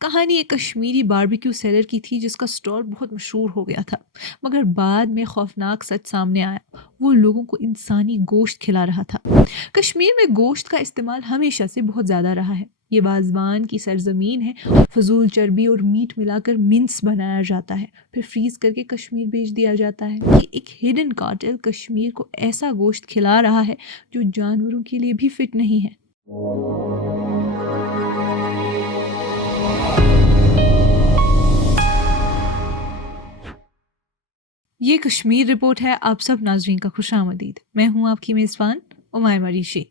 कहानी एक Kashmiri barbecue seller की थी जिसका स्टॉल बहुत मशहूर हो गया था। मगर बाद में खौफनाक सच सामने आया। वो लोगों को इंसानी गोश्त खिला रहा था। कश्मीर में गोश्त का इस्तेमाल हमेशा से बहुत ज़्यादा रहा है। ये वाजवान की सरजमीन है। फजूल चर्बी और मीट मिलाकर मिंस बनाया जाता है, फिर फ्रीज करके कश्मीर भेज दिया जाता है। ये एक हिडन कार्टेल कश्मीर को ऐसा गोश्त खिला रहा है जो जानवरों के लिए भी फिट नहीं है। ये कश्मीर रिपोर्ट है। आप सब नाजरीन का खुशामदीद। मैं हूं आपकी मेज़बान उमायमा ऋषि।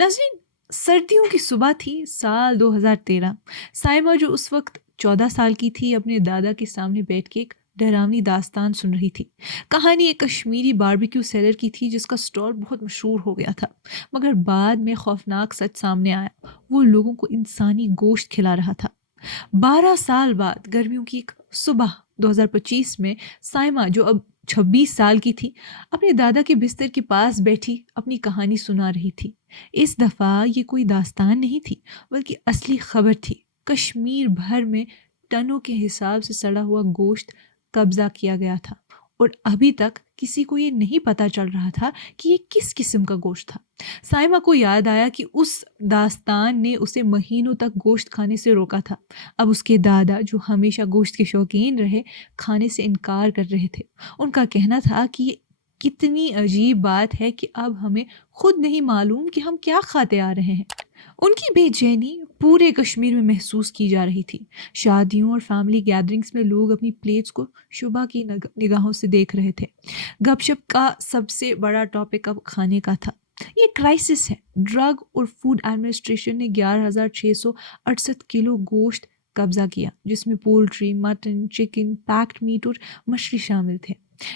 नाजरीन, सर्दियों की सुबह थी, साल 2013। साइमा जो उस वक्त 14 साल की थी, अपने दादा के सामने बैठ के एक डरावनी दास्तान सुन रही थी। कहानी एक कश्मीरी बारबेक्यू सेलर की थी जिसका स्टॉल बहुत मशहूर हो गया था। मगर बाद में खौफनाक सच सामने आया। वो लोगों को इंसानी गोश्त खिला रहा था। 12 साल बाद गर्मियों की एक सुबह 2025 में साइमा जो अब 26 साल की थी, अपने दादा के बिस्तर के पास बैठी अपनी कहानी सुना रही थी। इस दफ़ा ये कोई दास्तान नहीं थी, बल्कि असली खबर थी। कश्मीर भर में टनों के हिसाब से सड़ा हुआ गोश्त कब्जा किया गया था, और अभी तक किसी को ये नहीं पता चल रहा था कि ये किस किस्म का गोश्त था। साइमा को याद आया कि उस दास्तान ने उसे महीनों तक गोश्त खाने से रोका था। अब उसके दादा, जो हमेशा गोश्त के शौकीन रहे, खाने से इनकार कर रहे थे। उनका कहना था कि ये कितनी अजीब बात है कि अब हमें खुद नहीं मालूम कि हम क्या खाते आ रहे हैं। उनकी बेचैनी पूरे कश्मीर में महसूस की जा रही थी। शादियों और फैमिली गैदरिंग्स में लोग अपनी प्लेट्स को शुबा की निगाहों से देख रहे थे। गपशप का सबसे बड़ा टॉपिक अब खाने का था। ये क्राइसिस है। ड्रग और फूड एडमिनिस्ट्रेशन ने 11,668 किलो गोश्त कब्जा किया, जिसमें poultry, mutton, chicken, packed meat और मछली शामिल थे।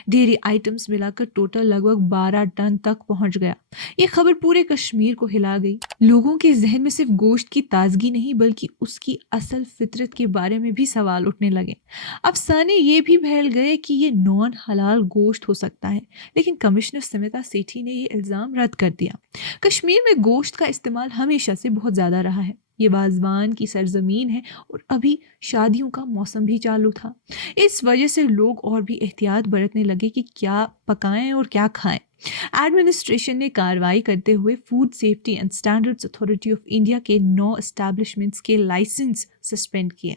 डेयरी आइटम्स मिलाकर टोटल लगभग 12 टन तक पहुंच गया। ये खबर पूरे कश्मीर को हिला गई। लोगों के जहन में सिर्फ गोश्त की ताजगी नहीं, बल्कि उसकी असल फितरत के बारे में भी सवाल उठने लगे। अफसाने ये भी फैल गए कि ये नॉन हलाल गोश्त हो सकता है, लेकिन कमिश्नर स्मिता सेठी ने ये इल्ज़ाम रद्द कर दिया। कश्मीर में गोश्त का इस्तेमाल हमेशा से बहुत ज़्यादा रहा है। ये वाजवान की सरजमीन है, और अभी शादियों का मौसम भी चालू था। इस वजह से लोग और भी एहतियात बरतने लगे कि क्या पकाएं और क्या खाएं। एडमिनिस्ट्रेशन ने कार्रवाई करते हुए food safety and standards authority of India के 9 एस्टैब्लिशमेंट्स के लाइसेंस सस्पेंड किए।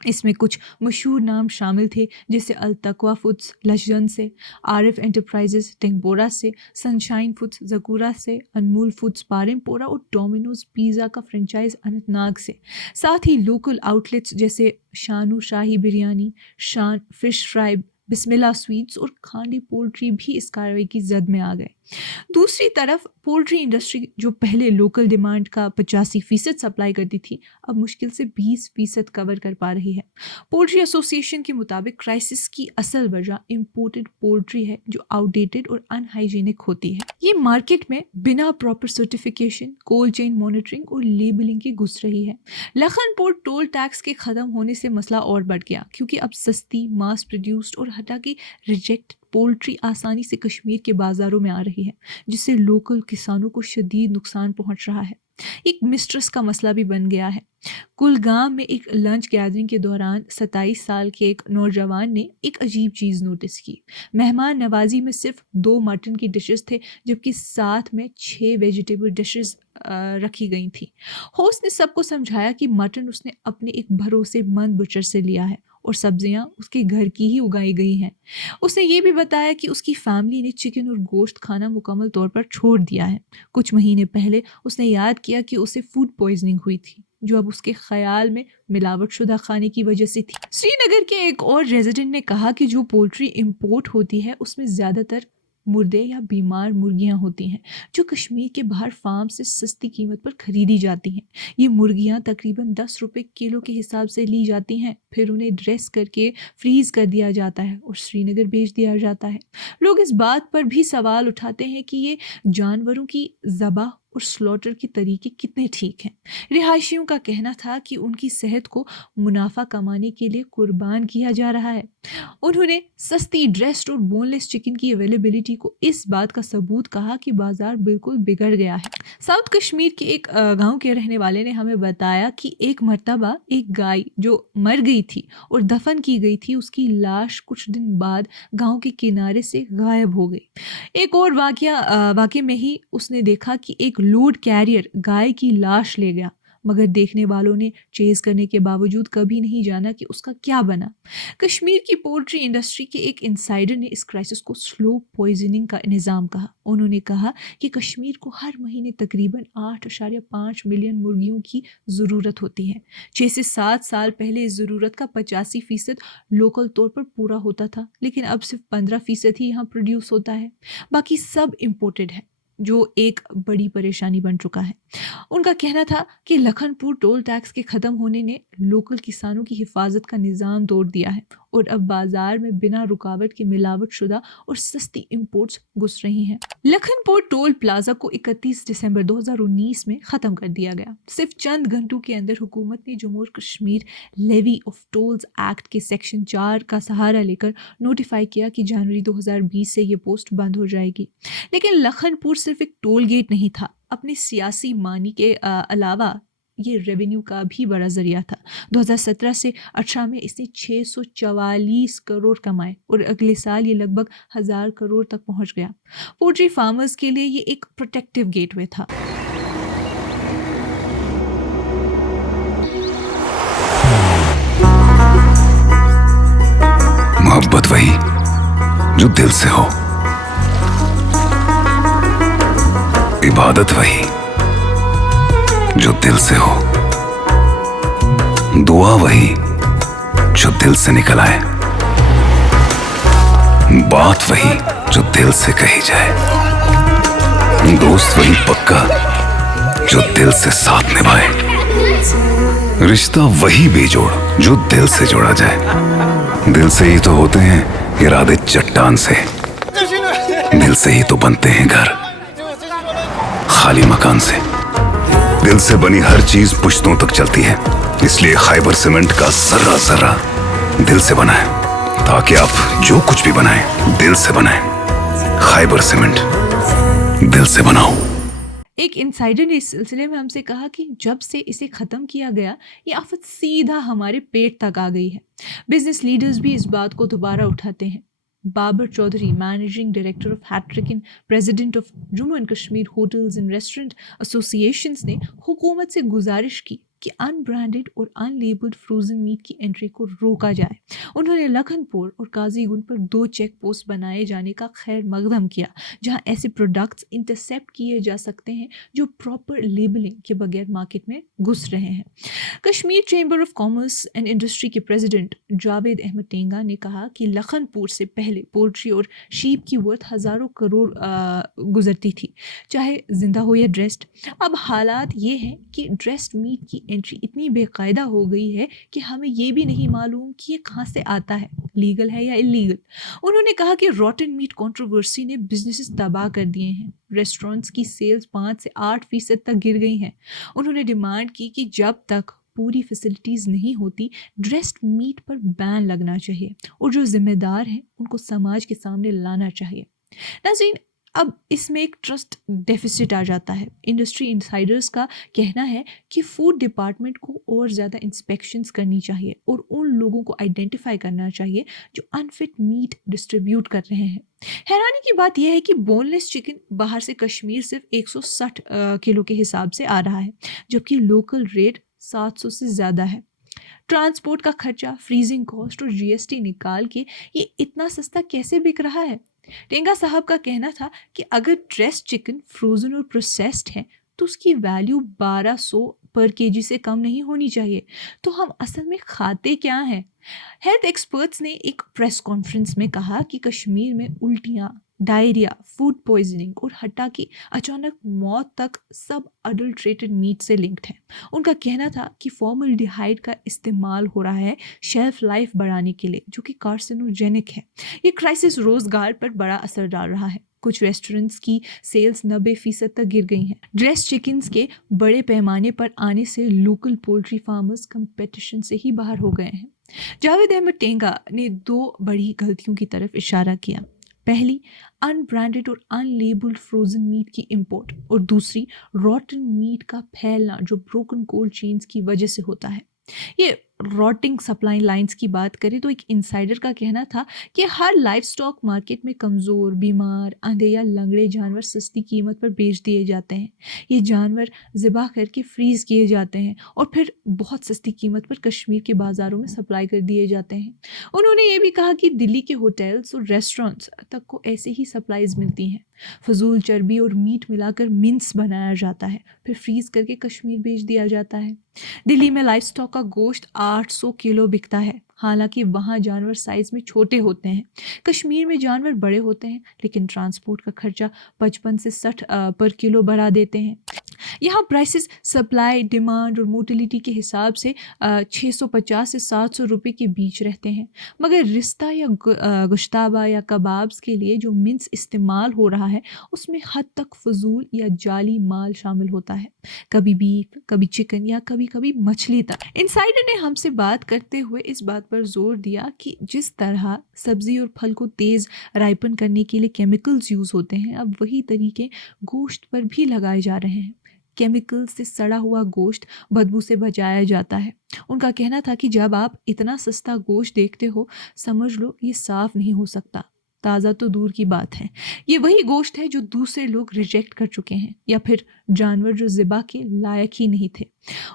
इसमें कुछ मशहूर नाम शामिल थे, जैसे अल तकवा फूड्स लशगन से, आरिफ एंटरप्राइजेस टेंगपोरा से, सनशाइन फूड्स जकूरा से, अनमोल फूड्स पारेमपोरा और डोमिनोज पिज़्ज़ा का फ्रेंचाइज अनंतनाग से। साथ ही लोकल आउटलेट्स जैसे शानू शाही बिरयानी, शान फिश फ्राई, बिस्मिल्लाह स्वीट्स और खांडी पोल्ट्री भी इस कार्रवाई की जद में आ गए। दूसरी तरफ पोल्ट्री इंडस्ट्री, जो पहले लोकल डिमांड का 85% सप्लाई करती थी, अब मुश्किल से 20% कवर कर पा रही है। पोल्ट्री एसोसिएशन के मुताबिक क्राइसिस की असल वजह इम्पोर्टेड पोल्ट्री है, जो आउटडेटेड और अनहाइजीनिक होती है। ये मार्केट में बिना proper certification, cold chain monitoring और लेबलिंग के घुस रही है। लखनपुर टोल टैक्स के खत्म होने से मसला और बढ़ गया, क्योंकि अब सस्ती, मास प्रोड्यूस्ड और हटा की रिजेक्ट पोल्ट्री आसानी से कश्मीर के बाजारों में आ रही है, जिससे लोकल किसानों को शदीद नुकसान पहुंच रहा है। एक मिस्ट्रेस का मसला भी बन गया है। कुलगाम में एक लंच गैदरिंग के दौरान 27 साल के एक नौजवान ने एक अजीब चीज़ नोटिस की। मेहमान नवाजी में सिर्फ 2 मटन की डिशेस थे, जबकि साथ में 6 वेजिटेबल डिशेस रखी गई थी। होस्ट ने सबको समझाया कि मटन उसने अपने एक भरोसेमंद बुचर से लिया है, और सब्जियां उसके घर की ही उगाई गई हैं। उसने ये भी बताया कि उसकी फैमिली ने चिकन और गोश्त खाना मुकम्मल तौर पर छोड़ दिया है। कुछ महीने पहले उसने याद किया कि उसे फूड पॉइजनिंग हुई थी, जो अब उसके ख्याल में मिलावट शुदा खाने की वजह से थी। श्रीनगर के एक और रेजिडेंट ने कहा कि जो पोल्ट्री इंपोर्ट होती है उसमें ज़्यादातर मुर्दे या बीमार मुर्गियां होती हैं, जो कश्मीर के बाहर फार्म से सस्ती कीमत पर खरीदी जाती हैं। ये मुर्गियां तकरीबन 10 रुपए किलो के हिसाब से ली जाती हैं, फिर उन्हें ड्रेस करके फ्रीज कर दिया जाता है और श्रीनगर भेज दिया जाता है। लोग इस बात पर भी सवाल उठाते हैं कि ये जानवरों की ज़बाह और स्लॉटर के तरीके कितने ठीक हैं। रिहायशियों का कहना था कि उनकी सेहत को मुनाफा कमाने के लिए कुर्बान किया जा रहा है। उन्होंने सस्ती ड्रेस्ड और बोनलेस चिकन की अवेलेबिलिटी को इस बात का सबूत कहा कि बाजार बिल्कुल बिगड़ गया है। साउथ कश्मीर के एक गांव के रहने वाले ने हमें बताया कि एक मर्तबा एक गाय जो मर गई थी और दफन की गई थी, उसकी लाश कुछ दिन बाद गांव के किनारे से गायब हो गई। एक और वाकये में ही उसने देखा कि एक लोड कैरियर गाय की लाश ले गया, मगर देखने वालों ने चेज करने के बावजूद कभी नहीं जाना कि उसका क्या बना। कश्मीर की पोल्ट्री इंडस्ट्री के एक इंसाइडर ने इस क्राइसिस को स्लो पॉइजनिंग का निज़ाम कहा। उन्होंने कहा कि कश्मीर को हर महीने तकरीबन 8.5 मिलियन मुर्गियों की ज़रूरत होती है। 6 से 7 साल पहले इस ज़रूरत का 85% लोकल तौर पर पूरा होता था, लेकिन अब सिर्फ 15% ही यहाँ प्रोड्यूस होता है, बाकी सब इम्पोर्टेड है, जो एक बड़ी परेशानी बन चुका है। उनका कहना था कि लखनपुर टोल टैक्स के ख़त्म होने ने लोकल किसानों की हिफाजत का निज़ाम तोड़ दिया है और अब बाजार में बिना रुकावट के मिलावट शुदा और सस्ती इंपोर्ट्स घुस रही हैं। लखनपुर टोल प्लाजा को 31 दिसंबर 2019 में ख़त्म कर दिया गया। सिर्फ चंद घंटों के अंदर हुकूमत ने जम्मू और Kashmir levy of tolls act के सेक्शन 4 का सहारा लेकर नोटिफाई किया कि जनवरी 2020 से ये पोस्ट बंद हो जाएगी। लेकिन लखनपुर सिर्फ एक टोल गेट नहीं था, अपने सियासी मानी के अलावा ये रेवेन्यू का भी बड़ा जरिया था। 2017 से 18 में इसने 644 करोड़ कमाए और अगले साल ये लगभग 1000 करोड़ तक पहुंच गया। पोल्ट्री फार्मर्स के लिए ये एक प्रोटेक्टिव गेटवे था। मोहब्बत वही जो दिल से हो, इबादत वही जो दिल से हो, दुआ वही जो दिल से निकल आए, बात वही जो दिल से कही जाए, दोस्त वही पक्का जो दिल से साथ निभाए, रिश्ता वही बेजोड़ जो दिल से जोड़ा जाए। दिल से ही तो होते हैं इरादे चट्टान से, दिल से ही तो बनते हैं घर खाली मकान से। दिल से बनी हर चीज पुश्तों तक चलती है, इसलिए खैबर सीमेंट का जर्रा जर्रा दिल से बना है, ताकि आप जो कुछ भी बनाएं दिल से बनाएं। खैबर सीमेंट, दिल से बनाओ। एक इंसाइडर ने इस सिलसिले में हमसे कहा कि जब से इसे ख़त्म किया गया, ये आफत सीधा हमारे पेट तक आ गई है। बिजनेस लीडर्स भी इस बात को दोबारा उठाते हैं। Babar Chaudhary, managing director of hattrick and president of Jammu and Kashmir hotels and restaurant associations ने हुकूमत से गुजारिश की कि अनब्रांडेड और अनलेबल्ड फ्रोजन मीट की एंट्री को रोका जाए। उन्होंने लखनपुर और काजीगुंड पर 2 चेक पोस्ट बनाए जाने का खैर मकदम किया, जहां ऐसे प्रोडक्ट्स इंटरसेप्ट किए जा सकते हैं जो प्रॉपर लेबलिंग के बगैर मार्केट में घुस रहे हैं। Kashmir chamber of commerce and industry के प्रेसिडेंट जावेद अहमद टेंगा ने कहा कि लखनपुर से पहले पोल्ट्री और शीप की वर्थ हज़ारों करोड़ गुजरती थी, चाहे जिंदा हो या ड्रेस्ड। अब हालात ये हैं कि ड्रेस्ड मीट की एंट्री इतनी बेकायदा हो गई है कि हमें ये भी नहीं मालूम कि ये कहाँ से आता है, लीगल है या इलीगल। उन्होंने कहा कि रॉटन मीट कंट्रोवर्सी ने बिजनेसेस तबाह कर दिए हैं। रेस्टोरेंट्स की सेल्स 5 से 8% तक गिर गई हैं। उन्होंने डिमांड की कि जब तक पूरी फैसिलिटीज़ नहीं होती, ड्रेस्ड मीट पर बैन लगना चाहिए और जो जिम्मेदार हैं उनको समाज के सामने लाना चाहिए। नाज़रीन, अब इसमें एक ट्रस्ट डेफिसिट आ जाता है। इंडस्ट्री इनसाइडर्स का कहना है कि फूड डिपार्टमेंट को और ज़्यादा इंस्पेक्शंस करनी चाहिए और उन लोगों को आइडेंटिफाई करना चाहिए जो अनफिट मीट डिस्ट्रीब्यूट कर रहे हैं। हैरानी की बात यह है कि बोनलेस चिकन बाहर से कश्मीर सिर्फ 160 किलो के हिसाब से आ रहा है, जबकि लोकल रेट 700 से ज़्यादा है। ट्रांसपोर्ट का खर्चा, फ्रीजिंग कॉस्ट और जीएसटी निकाल के ये इतना सस्ता कैसे बिक रहा है? टेंगा साहब का कहना था कि अगर ड्रेस्ड चिकन फ्रोजन और प्रोसेस्ड है तो उसकी वैल्यू 1200 पर केजी से कम नहीं होनी चाहिए। तो हम असल में खाते क्या हैं? हेल्थ एक्सपर्ट्स ने एक प्रेस कॉन्फ्रेंस में कहा कि कश्मीर में उल्टियाँ, डायरिया, फूड पॉइजनिंग और हत्ता की अचानक मौत तक सब अडल्ट्रेटेड मीट से लिंक्ड है। उनका कहना था कि फॉर्मल्डिहाइड का इस्तेमाल हो रहा है शेल्फ लाइफ बढ़ाने के लिए, जो कि कार्सिनोजेनिक है। ये क्राइसिस रोजगार पर बड़ा असर डाल रहा है। कुछ रेस्टोरेंट्स की सेल्स 90% तक गिर गई हैं। ड्रेस चिकन्स के बड़े पैमाने पर आने से लोकल पोल्ट्री फार्मर्स कंपटीशन से ही बाहर हो गए हैं। जावेद अहमद टेंगा ने 2 बड़ी गलतियों की तरफ इशारा किया। पहली, अनब्रांडेड और अनलेबल्ड फ्रोजन मीट की इंपोर्ट, और दूसरी रॉटन मीट का फैलना जो ब्रोकन कोल्ड चेन्स की वजह से होता है। ये रॉटिंग सप्लाई लाइंस की बात करें तो एक इनसाइडर का कहना था कि हर लाइव स्टॉक मार्केट में कमज़ोर, बीमार, अंधे या लंगड़े जानवर सस्ती कीमत पर बेच दिए जाते हैं। ये जानवर ज़िबा करके फ्रीज़ किए जाते हैं और फिर बहुत सस्ती कीमत पर कश्मीर के बाज़ारों में सप्लाई कर दिए जाते हैं। उन्होंने ये भी कहा कि दिल्ली के होटल्स और रेस्टोरेंट्स तक को ऐसे ही सप्लाईज मिलती हैं। फजूल चर्बी और मीट मिलाकर मिंस बनाया जाता है, फिर फ्रीज़ करके कश्मीर भेज दिया जाता है। दिल्ली में लाइव स्टॉक का गोश्त 800 किलो बिकता है, हालांकि वहाँ जानवर साइज में छोटे होते हैं। कश्मीर में जानवर बड़े होते हैं, लेकिन ट्रांसपोर्ट का खर्चा 55 से 60 पर किलो बढ़ा देते हैं। यहाँ प्राइसेस सप्लाई, डिमांड और मोटिलिटी के हिसाब से 650 से 700 रुपये के बीच रहते हैं। मगर रिश्ता या गुश्ताबा या कबाब्स के लिए जो मिंस इस्तेमाल हो रहा है उसमें हद तक फजूल या जाली माल शामिल होता है, कभी बीफ, कभी चिकन या कभी कभी मछली तक। इनसाइडर ने हमसे बात करते हुए इस बात पर जोर दिया कि जिस तरह सब्जी और फल को तेज़ राइपन करने के लिए केमिकल्स यूज़ होते हैं, अब वही तरीके गोश्त पर भी लगाए जा रहे हैं। केमिकल से सड़ा हुआ गोश्त बदबू से बचाया जाता है। उनका कहना था कि जब आप इतना सस्ता गोश्त देखते हो, समझ लो ये साफ नहीं हो सकता। ताज़ा तो दूर की बात है, ये वही गोश्त है जो दूसरे लोग रिजेक्ट कर चुके हैं, या फिर जानवर जो ज़िबा के लायक ही नहीं थे।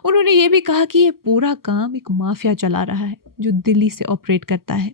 उन्होंने ये भी कहा कि ये पूरा काम एक माफिया चला रहा है जो दिल्ली से ऑपरेट करता है।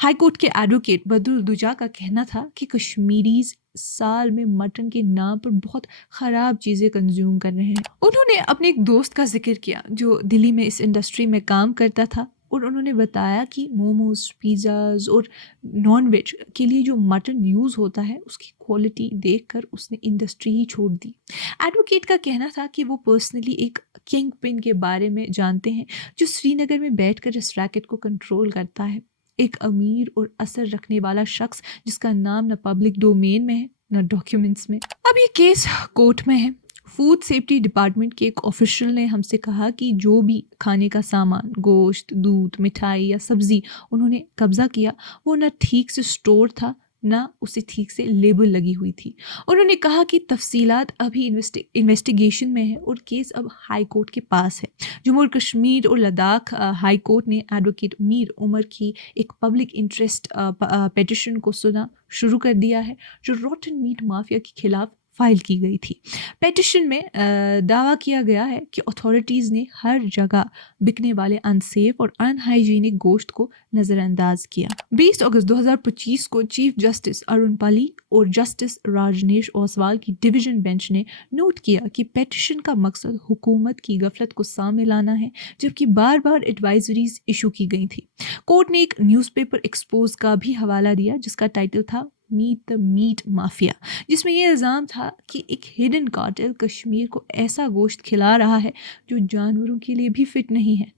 हाई कोर्ट के एडवोकेट बदरुल दुजा का कहना था कि कश्मीरीज साल में मटन के नाम पर बहुत ख़राब चीज़ें कंज्यूम कर रहे हैं। उन्होंने अपने एक दोस्त का जिक्र किया जो दिल्ली में इस इंडस्ट्री में काम करता था, और उन्होंने बताया कि मोमोज, पिज़्ज़ाज़ और नॉन वेज के लिए जो मटन यूज़ होता है उसकी क्वालिटी देखकर उसने इंडस्ट्री ही छोड़ दी। एडवोकेट का कहना था कि वो पर्सनली एक किंग पिन के बारे में जानते हैं जो श्रीनगर में बैठकर इस रैकेट को कंट्रोल करता है। एक अमीर और असर रखने वाला शख्स जिसका नाम न पब्लिक डोमेन में है न डॉक्यूमेंट्स में। अब ये केस कोर्ट में है। फूड सेफ्टी डिपार्टमेंट के एक ऑफिशियल ने हमसे कहा कि जो भी खाने का सामान, गोश्त, दूध, मिठाई या सब्ज़ी उन्होंने कब्ज़ा किया वो न ठीक से स्टोर था, ना उसे ठीक से लेबल लगी हुई थी। उन्होंने कहा कि तफसीलात अभी इन्वेस्टिगेशन में है और केस अब हाई कोर्ट के पास है। जम्मू कश्मीर और लद्दाख हाई कोर्ट ने एडवोकेट मीर उमर की एक पब्लिक इंटरेस्ट पिटिशन को सुना शुरू कर दिया है जो रॉटन मीट माफिया के खिलाफ फाइल की गई थी। पेटिशन में दावा किया गया है कि अथॉरिटीज़ ने हर जगह बिकने वाले अनसेफ और अनहाइजीनिक गोश्त को नज़रअंदाज किया। 20 अगस्त 2025 को चीफ जस्टिस अरुण पाली और जस्टिस राजनेश ओसवाल की डिवीजन बेंच ने नोट किया कि पेटिशन का मकसद हुकूमत की गफलत को सामने लाना है, जबकि बार बार एडवाइजरीज इशू की गई थी। कोर्ट ने एक न्यूज़पेपर एक्सपोज का भी हवाला दिया जिसका टाइटल था मीट द मीट माफिया, जिसमें यह इल्ज़ाम था कि एक हिडन कार्टेल कश्मीर को ऐसा गोश्त खिला रहा है जो जानवरों के लिए भी फिट नहीं है।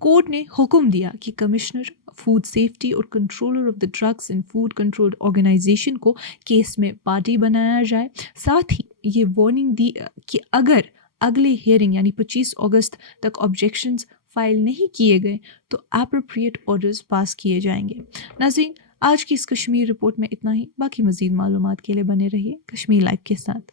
कोर्ट ने हुक्म दिया कि कमिश्नर फूड सेफ्टी और controller of the drugs and food control organisation को केस में पार्टी बनाया जाए। साथ ही ये वार्निंग दी कि अगर अगले हियरिंग यानी 25 अगस्त तक ऑब्जेक्शंस फाइल नहीं किए गए तो एप्रोप्रिएट ऑर्डर्स पास किए जाएंगे। नाज़रीन, आज की इस कश्मीर रिपोर्ट में इतना ही। बाकी मज़ीद मालूमात के लिए बने रहिए कश्मीर लाइव के साथ।